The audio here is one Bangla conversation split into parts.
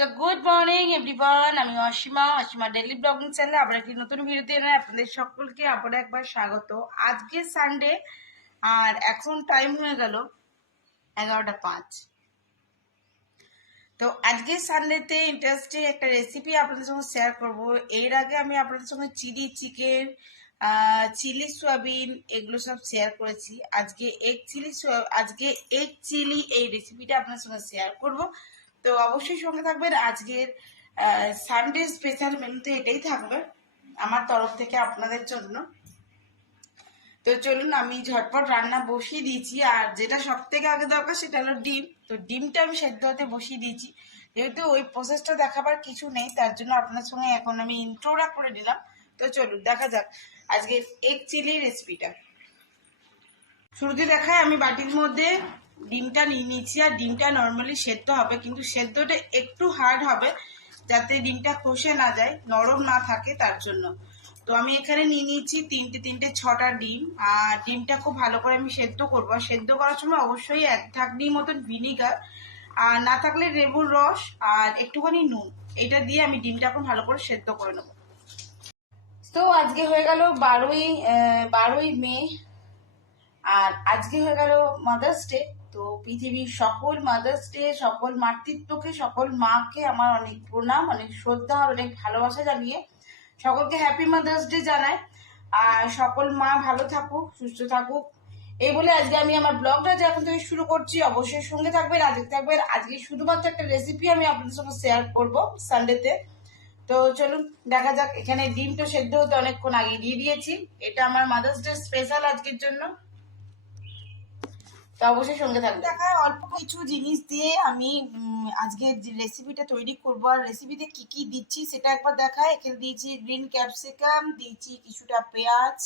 তো গুড মর্নিং এভরিওয়ান, আমি অসীমা ডেইলি ব্লগিং চ্যানেলে আবার একটি নতুন ভিডিওতে এনে আপনাদের সকলকে আবার একবার স্বাগত। আজকে সানডে আর এখন টাইম হয়ে গেল 11:05। তো আজকে সানডেতে ইন্টারেস্টিং একটা রেসিপি আপনাদের সঙ্গে শেয়ার করব। এর আগে আমি আপনাদের সঙ্গে চিলি চিকেন, চিলি সোয়াবিন এগুলো সব শেয়ার করেছি। আজকে এগ চিলি এই রেসিপিটা আপনাদের সঙ্গে শেয়ার করব। তো অবশ্যই সঙ্গে থাকবেন। আজকের সানডে স্পেশাল মেনুতে এটাই থাকবে আমার তরফ থেকে আপনাদের জন্য। তো চলুন, আমি ঝটপট রান্না বসিয়ে দিয়েছি। আর যেটা সব থেকে আগে দরকার সেটা হলো ডিম। তো ডিমটা আমি সেদ্ধ হতে বসিয়ে দিয়েছি। যেহেতু ওই প্রসেসটা দেখাবার কিছু নেই, তার জন্য আপনার সঙ্গে এখন আমি ইন্ট্রোটা করে দিলাম। তো চলুন দেখা যাক আজকে এগ চিলি রেসিপিটা। শুরুতে দেখায় আমি বাটির মধ্যে ডিমটা নিয়ে নিচ্ছি। আর ডিমটা নর্মালি সেদ্ধ হবে, কিন্তু সেদ্ধটা একটু হার্ড হবে যাতে ডিমটা খসে না যায়, নরম না থাকে, তার জন্য। তো আমি এখানে নিয়ে নিচ্ছি তিনটে 6টা ডিম। আর ডিমটা খুব ভালো করে আমি সেদ্ধ করবো। আর সেদ্ধ করার সময় অবশ্যই 1 ঢাকনির মতন ভিনিগার, আর না থাকলে লেবুর রস আর একটুখানি নুন, এটা দিয়ে আমি ডিমটা এখন ভালো করে সেদ্ধ করে নেবো। তো আজকে হয়ে গেল 12ই মে। আর আজকে হয়ে গেল মাদার্স ডে। তো পৃথিবীর সকল মাদার্স ডে, সকল মাতৃত্বকে, সকল মাকে আমার অনেক প্রণাম, অনেক শ্রদ্ধা আর অনেক ভালোবাসা জানিয়ে সকলকে হ্যাপি মাদার্স ডে জানাই। আর সকল মা ভালো থাকুক, সুস্থ থাকুক, এই বলে আজকে আমি আমার ব্লগটা যে এখন থেকে শুরু করছি। অবশ্যই সঙ্গে থাকবেন, আজকে শুধুমাত্র একটা রেসিপি আমি আপনাদের সঙ্গে শেয়ার করব সানডেতে। তো চলুন দেখা যাক। এখানে ডিমটা সেদ্ধ হতে অনেকক্ষণ আগে দিয়ে দিয়েছি। এটা আমার মাদার্স ডে স্পেশাল আজকের জন্য। তো অবশ্যই সঙ্গে থাকবে। দেখায় অল্প কিছু জিনিস দিয়ে আমি আজকে যে রেসিপিটা তৈরি করবো। আর রেসিপিতে কি কি দিচ্ছি সেটা একবার দেখায়। এখানে দিয়েছি গ্রিন ক্যাপসিকাম, দিয়েছি কিছুটা পেঁয়াজ,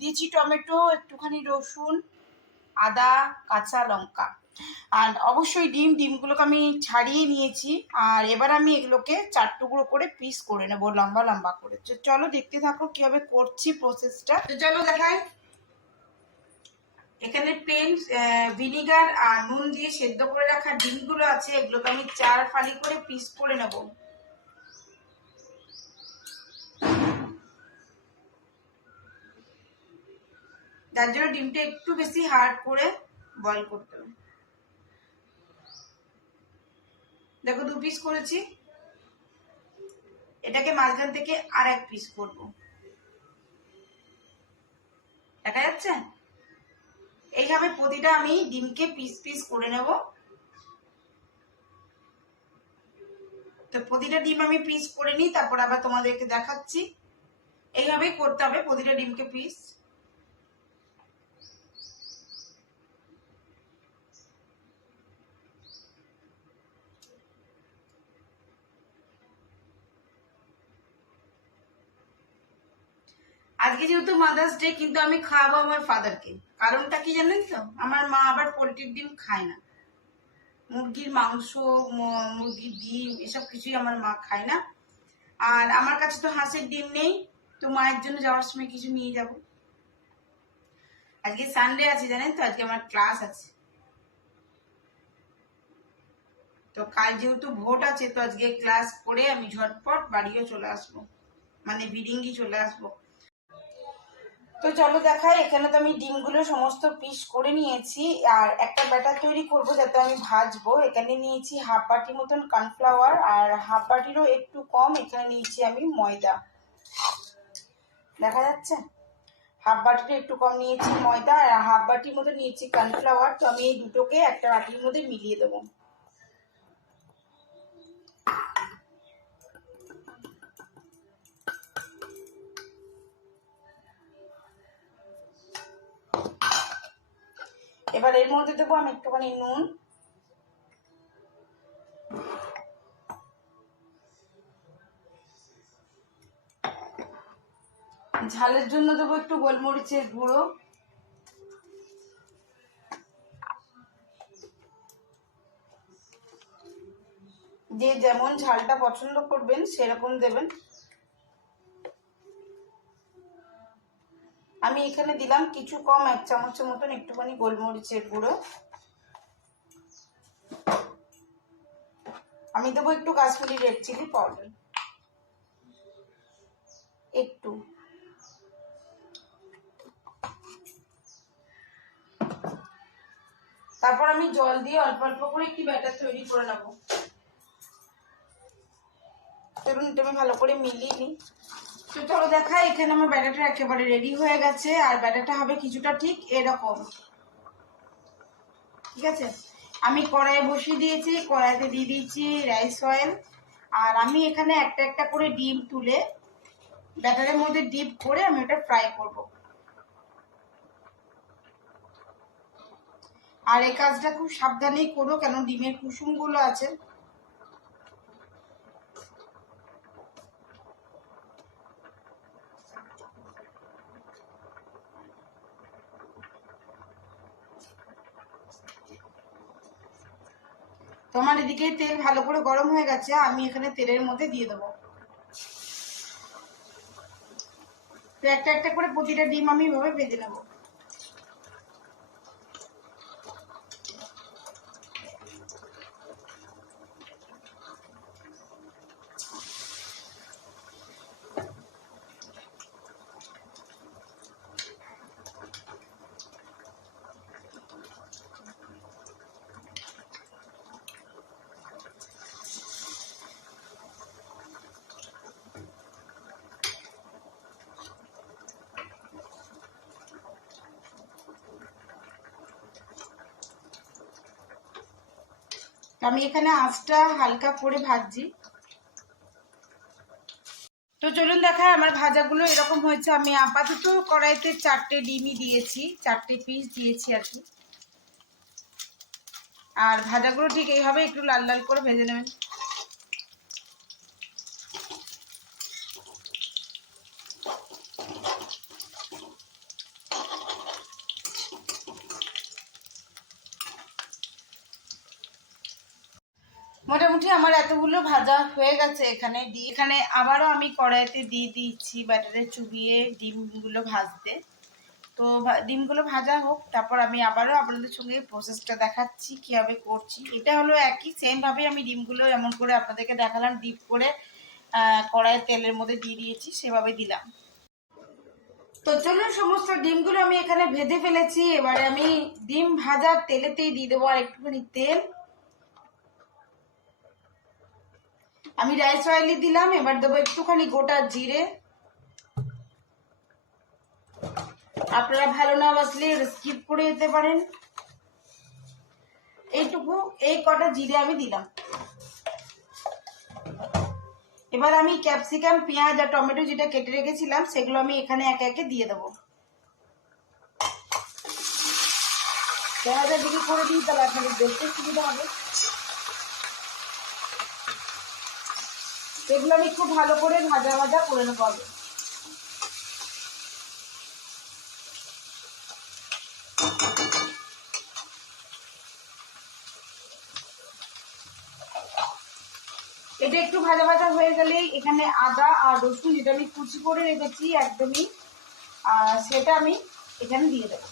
দিয়েছি টমেটো, একটুখানি রসুন, আদা, কাঁচা লঙ্কা, আর অবশ্যই ডিমগুলোকে আমি ছাড়িয়ে নিয়েছি। আর এবার আমি এগুলোকে 4 টুকরো করে পিস করে নেবো লম্বা লম্বা করে। চলো দেখতে থাকো কিভাবে করছি প্রসেসটা। তো চলো দেখায়। এখানে প্লেন ভিনিগার আর নুন দিয়ে সেদ্ধ করে রাখা ডিমগুলো আছে, এগুলোকে আমি 4 ফালি করে পিস করে নেব। তার জন্য ডিমটা একটু বেশি হার্ড করে বয়েল করতে হবে। দেখো 2 পিস করেছি। এটাকে মাঝখান থেকে আর 1 পিস করব। দেখা যাচ্ছে? এইভাবে প্রতিটা আমি ডিমকে পিস পিস করে নেব। তো প্রতিটা ডিম আমি পিস করে নিই, তারপর আবার তোমাদেরকে দেখাচ্ছি। এইভাবেই করতে হবে প্রতিটা ডিমকে পিস। আজকে যেহেতু মাদার্স ডে, কিন্তু আমি খাওয়াবো আমার ফাদারকে। কারণটা কি জানেন তো? আমার মা আবার পোলট্রির ডিম খায় না। মুরগির মাংস, মুরগির ডিম এসব কিছুই আমার মা খায় না। আর আমার কাছে তো হাঁসের ডিম নেই, তো মায়ের জন্য যাওয়ার সময় কিছু নিয়ে যাব। আজকে সানডে আছে জানেন তো, আজকে আমার ক্লাস আছে। তো কাল যেহেতু ভোট আছে, তো আজকে ক্লাস করে আমি ঝটপট বাড়িও চলে আসবো, মানে বিডিঙ্গি চলে আসবো। তো চলো দেখাই। এখানে তো আমি ডিমগুলো সমস্ত পিস করে নিয়েছি। আর একটা ব্যাটার তৈরি করব যাতে আমি ভাজবো। এখানে নিয়েছি হাফ বাটি মতন কর্নফ্লাওয়ার, আর হাফ বাটিরও একটু কম এখানে নিয়েছি আমি ময়দা। দেখা যাচ্ছে? হাফ বাটিটা একটু কম নিয়েছি ময়দা, আর হাফ বাটির মতো নিয়েছি কর্নফ্লাওয়ার। তো আমি এই দুটোকে একটা বাটির মধ্যে মিলিয়ে দেবো। এবার এর মধ্যে দেবো আমি একটুখানি নুন, ঝালের জন্য দেবো একটু গোলমরিচের গুঁড়ো, যে যেমন ঝালটা পছন্দ করবেন সেরকম দেবেন। আমি এখানে দিলাম কিছু কম 1 চামচের মতন একটুখানি গোলমরিচের গুঁড়ো। আমি দেবো একটু কাশ্মীরি রেড চিলি পাউডার, একটু। তারপর আমি জল দিয়ে অল্প অল্প করে একটি ব্যাটার তৈরি করে নেবো। চলুন এটা আমি ভালো করে মিলিয়ে নিই। তো চলো দেখা, এখানে আমার ব্যাটারটা একেবারে রেডি হয়ে গেছে। আর ব্যাটারটা হবে কিছুটা ঠিক এরকম, ঠিক আছে। আমি কড়াইয়ে বসিয়ে দিয়েছি, কড়াইতে দিয়ে দিয়েছি রাইস অয়েল। আর আমি এখানে একটা একটা করে ডিম তুলে ব্যাটারের মধ্যে ডিপ করে আমি ওটা ফ্রাই করব। আর এই কাজটা খুব সাবধানেই করো, কেন ডিমের কুসুমগুলো আছে। তোমার এদিকে তেল ভালো করে গরম হয়ে গেছে, আমি এখানে তেলের মধ্যে দিয়ে দেবো। তো একটা একটা করে প্রতিটা ডিম আমি এভাবে ভেজে নেবো। আমি এখানে আঁচটা হালকা করে ভাজছি। তো চলুন দেখা, আমার ভাজাগুলো এরকম হয়েছে। আমি আপাতত কড়াইতে 4টে ডিমই দিয়েছি, 4টে পিস দিয়েছি আর কি। আর ভাজাগুলো ঠিক এইভাবে একটু লাল লাল করে ভেজে নেবেন। মোটামুটি আমার এতগুলো ভাজা হয়ে গেছে। এখানে আবারও আমি কড়াইতে দিয়ে দিচ্ছি ব্যাটারে চুবিয়ে ডিমগুলো ভাজতে। তো ডিমগুলো ভাজা হোক, তারপর আমি আবারও আপনাদের সঙ্গে প্রসেসটা দেখাচ্ছি কীভাবে করছি। এটা হলো একই সেমভাবে আমি ডিমগুলো এমন করে আপনাদেরকে দেখালাম, ডিপ করে কড়াইয়ের তেলের মধ্যে দিয়ে দিয়েছি, সেভাবে দিলাম। তো চলুন, সমস্ত ডিমগুলো আমি এখানে ভেজে ফেলেছি। এবারে আমি ডিম ভাজার তেলেতেই দিয়ে দেবো আর একটুখানি তেল। আমি রাইস অয়েলই দিলাম। এবার দেবো একটুখানি গোটা জিরে। আপনারা ভালো না বাসলে স্কিপ করে যেতে পারেন। এইটুকু, এই কটা জিরে আমি দিলাম। এবার আমি ক্যাপসিকাম, পেঁয়াজ আর টমেটো যেটা কেটে রেখেছিলাম সেগুলো আমি এখানে একে একে দিয়ে দেবো। পেঁয়াজের দিকে করে দিই, তাহলে আপনাদের দেখতে সুবিধা হবে। এগুলো আমি খুব ভালো করে ভাজা ভাজা করে নেবো। এটা একটু ভাজা ভাজা হয়ে গেলে এখানে আদা আর রসুন যেটা আমি কুচি করে রেখেছি একদমই, সেটা আমি এখানে দিয়ে দেবো।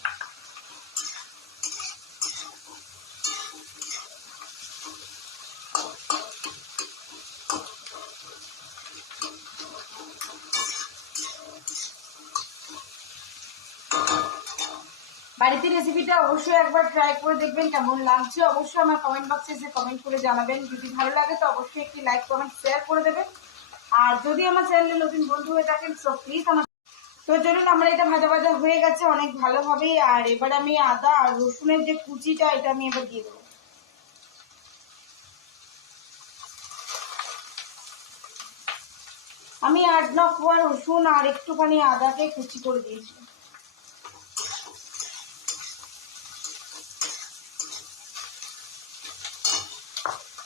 বাড়িতে রেসিপিটা অবশ্যই একবার ট্রাই করে দেখবেন, কেমন লাগছে অবশ্যই আমার কমেন্ট বক্সে এসে কমেন্ট করে জানাবেন। যদি ভালো লাগে তো অবশ্যই একটি লাইক, কমেন্ট, শেয়ার করে দেবেন। আর যদি আমার চ্যানেলে নতুন বন্ধু হয়ে থাকেন তো প্লিজ আমার। তো চলুন, আমার এটা ভাজা ভাজা হয়ে গেছে অনেক ভালোভাবে। আর এবার আমি আদা আর রসুনের যে কুচিটা, এটা আমি এবার দিয়ে দেবো। আমি 8-9 কোয়া রসুন আর একটুখানি আদাকে কুচি করে দিয়েছি।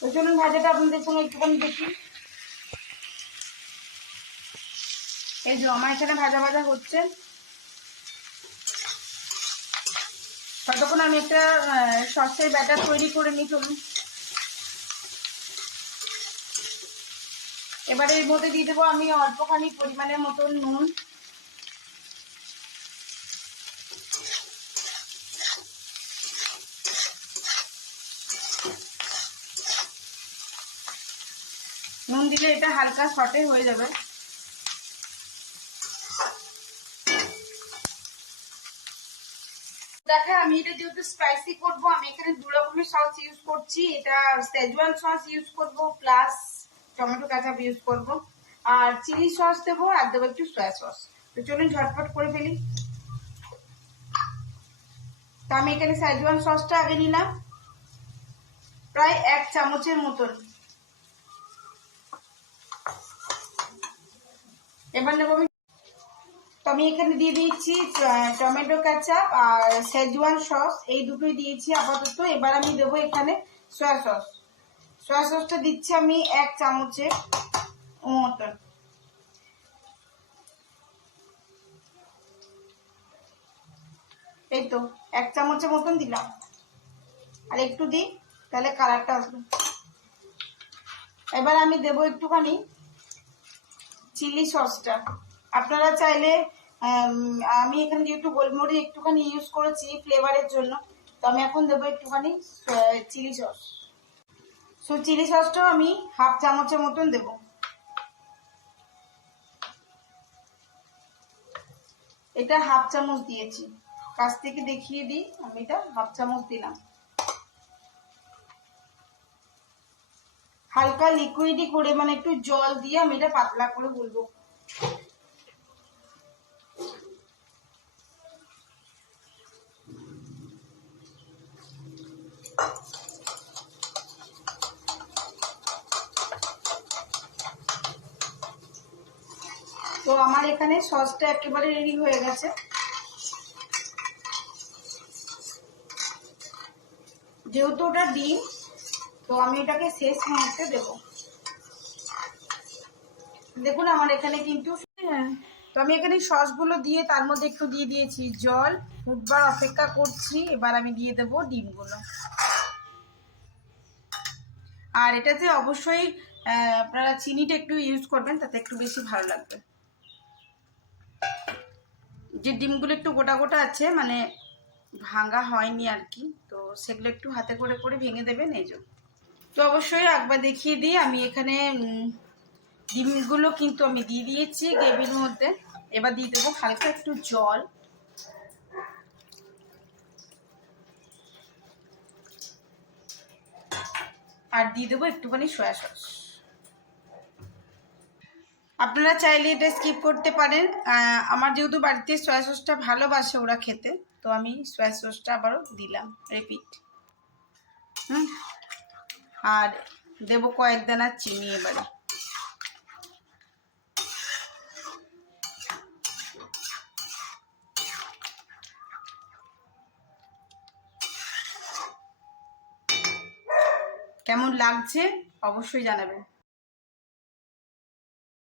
তো চলুন ভাজাটা আপনাদের সঙ্গে একটুখানি দেখি। এই যে আমার এখানে ভাজা ভাজা হচ্ছে, ততক্ষণ আমি একটা সসের ব্যাটার তৈরি করে নিই। চলুন, এবারে এর মধ্যে দিয়ে দেবো আমি অল্পখানি পরিমাণের মতন নুন। নুন দিলে এটা হালকা সটে হয়ে যাবে। দেখো আমি এটা যেহেতু স্পাইসি করব, আমি এখানে 2 রকমের সস ইউজ করছি। এটা সেজওয়ান সস ইউজ করব, প্লাস টমেটো কেচাপ ইউজ করব, আর চিলি সস দেবো, আর দেবো একটু সয়া সস। তো চলুন ঝটপট করে ফেলি। তো আমি এখানে সেজওয়ান সসটা আগে নিলাম, প্রায় 1 চামচের মতন। এবার নেবো আমি, তো আমি এখানে দিয়ে দিয়েছি টমেটো কেচাপ আর সেজওয়ান সস, এই দুটোই দিয়েছি আপাতত। এবার আমি দেবো এখানে সয়া সস। সয়া সসটা দিচ্ছি আমি 1 চামচের মতন। এই তো 1 চামচের মতন দিলাম, আর একটু দিই তাহলে কালারটা আসবে। এবার আমি দেবো একটুখানি চিলি সসটা। আপনারা চাইলে আমি এখানে যেহেতু গোলমরিচ একটুখানি ইউজ করেছি ফ্লেভারের জন্য, তো আমি এখন দেবো একটুখানি চিলি সস। সো চিলি সসটাও আমি 1/2 চামচের মতন দেবো। এটা 1/2 চামচ দিয়েছি, কাছ থেকে দেখিয়ে দিই, আমি এটা 1/2 চামচ দিলাম। হালকা লিকুইডই করে, মানে একটু জল দিয়ে আমি এটা পাতলা করে গুলবো। তো আমার এখানে সসটা একেবারে রেডি হয়ে গেছে। যেহেতু ওটা ডিম, তো আমি এটাকে শেষ মুহূর্তে দেবো। দেখুন আমার এখানে কিন্তু, তো আমি এখানে সসগুলো দিয়ে তার মধ্যে একটু দিয়ে দিয়েছি জল, ফুটবার অপেক্ষা করছি। এবার আমি দিয়ে দেবো ডিমগুলো। আর এটাতে অবশ্যই আপনারা চিনিটা একটু ইউজ করবেন, তাতে একটু বেশি ভালো লাগবে। যে ডিমগুলো একটু গোটা গোটা আছে, মানে ভাঙা হয়নি আর কি, তো সেগুলো একটু হাতে করে করে ভেঙে দেবেন এই জন্য। তো অবশ্যই একবার দেখিয়ে দিই, আমি এখানে ডিমগুলো কিন্তু আমি দিয়ে দিয়েছি গ্রেভির মধ্যে। এবার দিয়ে দেবো হালকা একটু জল, আর দিয়ে দেবো একটুখানি সয়া সস। আপনারা চাইলে এটা স্কিপ করতে পারেন। আমার যেহেতু বাড়িতে সয়া সসটা ভালোবাসে ওরা খেতে, তো আমি সয়া সসটা আবারও দিলাম রিপিট। আর দেবো কয়েক দানা চিনি এবারে। কেমন লাগছে অবশ্যই জানাবেন।